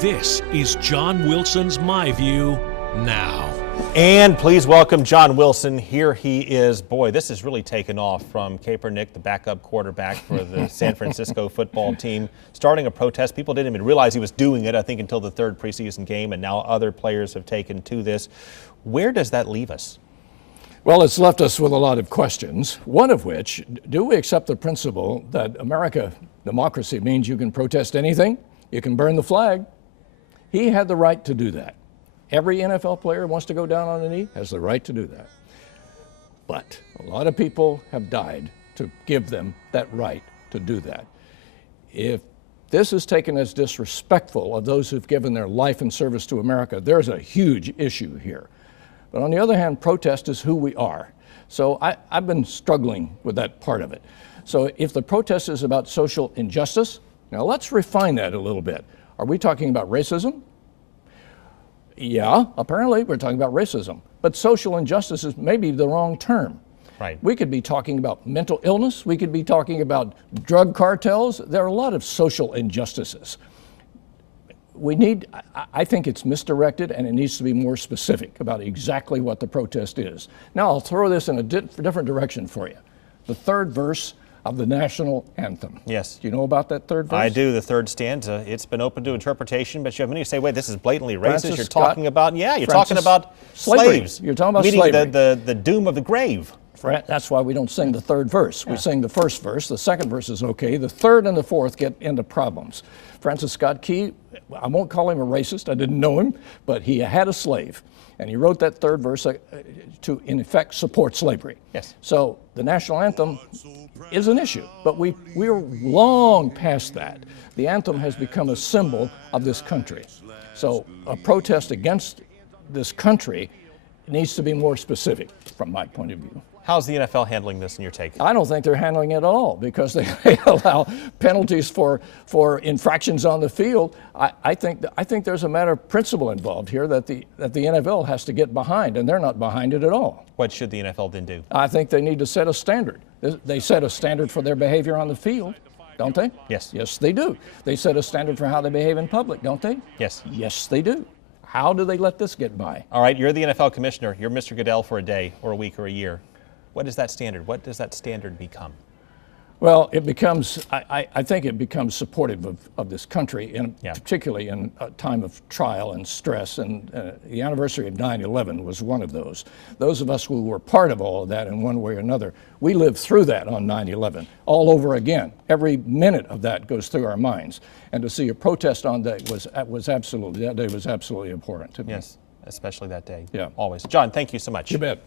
This is John Wilson's My View now. And please welcome John Wilson. Here he is. Boy, this has really taken off from Kaepernick, the backup quarterback for the San Francisco football team, starting a protest. People didn't even realize he was doing it, I think, until the third preseason game, and now other players have taken to this. Where does that leave us? Well, it's left us with a lot of questions, one of which, do we accept the principle that democracy means you can protest anything, you can burn the flag? He had the right to do that. Every NFL player wants to go down on a knee, has the right to do that. But a lot of people have died to give them that right to do that. If this is taken as disrespectful of those who've given their life in service to America, there's a huge issue here. But on the other hand, protest is who we are. So I've been struggling with that part of it. So if the protest is about social injustice, now let's refine that a little bit. Are we talking about racism? Yeah, apparently we're talking about racism. But social injustice is maybe the wrong term. Right. We could be talking about mental illness. We could be talking about drug cartels. There are a lot of social injustices. I think it's misdirected, and it needs to be more specific about exactly what the protest is. Now I'll throw this in a different direction for you. The third verse of the national anthem. Yes. Do you know about that third verse? I do, the third stanza. It's been open to interpretation, but you have many who say, wait, this is blatantly racist. Francis You're Scott, talking about, you're Francis, talking about slaves. You're talking about meaning slavery. the doom of the grave. That's why we don't sing the third verse. We sing the first verse. The second verse is okay. The third and the fourth get into problems. Francis Scott Key, I won't call him a racist. I didn't know him, but he had a slave. And he wrote that third verse to, in effect, support slavery. Yes. So the national anthem is an issue, but we're long past that. The anthem has become a symbol of this country. So a protest against this country needs to be more specific from my point of view. How's the NFL handling this in your take? I don't think they're handling it at all because they allow penalties for infractions on the field. I think there's a matter of principle involved here that the NFL has to get behind, and they're not behind it at all. What should the NFL then do? I think they need to set a standard. They set a standard for their behavior on the field, don't they? Yes. Yes, they do. They set a standard for how they behave in public, don't they? Yes. Yes, they do. How do they let this get by? All right, you're the NFL commissioner. You're Mr. Goodell for a day or a week or a year. What is that standard? What does that standard become? Well, it becomes, I think it becomes supportive of this country, and particularly in a time of trial and stress. And the anniversary of 9/11 was one of those. Those of us who were part of all of that in one way or another, we lived through that on 9/11 all over again. Every minute of that goes through our minds. And to see a protest on that day was absolutely important to me. Yes, especially that day. Yeah. Always. John, thank you so much. You bet.